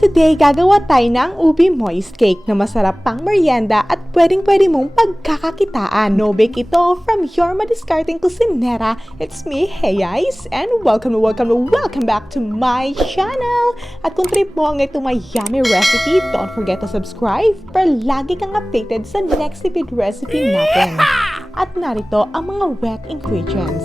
Today, gagawa tayo ng ubemoistcake na masarap pang merienda at pwedeng-pwede mong pagkakakitaan. No bake ito from your madiscarding kusinera. It's me, heyaiz, and welcome back to my channel. At kung trip mo ang itong may yummy recipe, don't forget to subscribe para lagi kang updated sa next repeat recipe natin. At narito ang mga wet ingredients.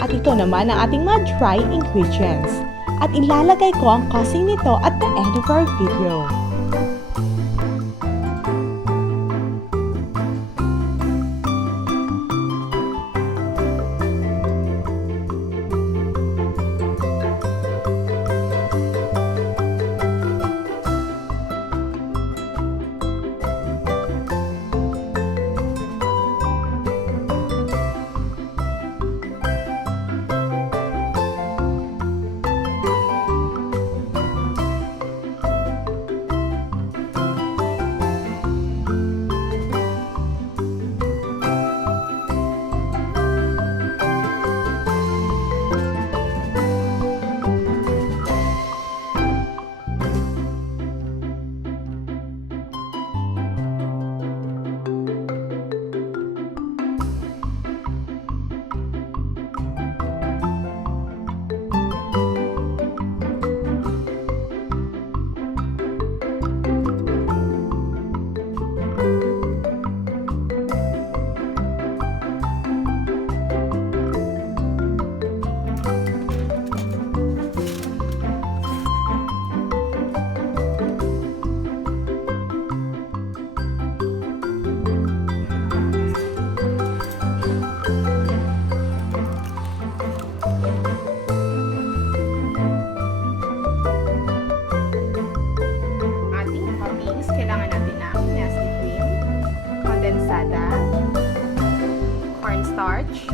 At ito naman ang ating mga dry ingredients. At ilalagay ko ang costing nito at the end of our video. Cornstarch,